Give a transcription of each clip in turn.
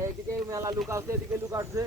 এইদিকে মেলা লুক আছে এদিকে লুক আছে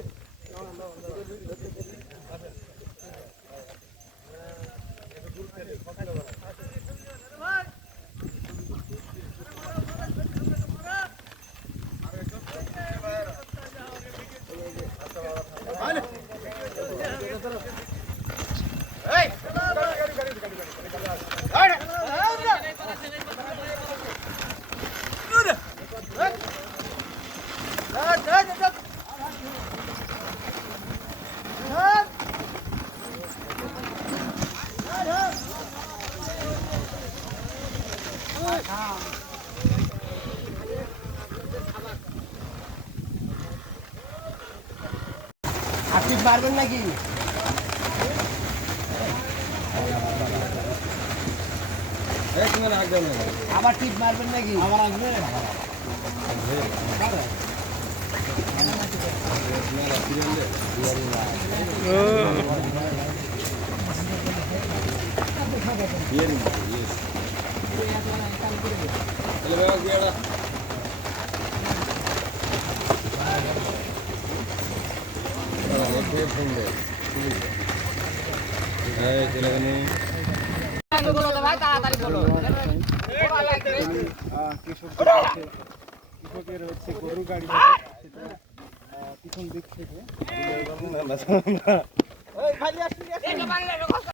আপনি পারবেন নাকি? আবার টিপ মারবেন নাকি? আবার আসবে? কৃষকের হচ্ছে গরুর গাড়ি পিছন দিক থেকে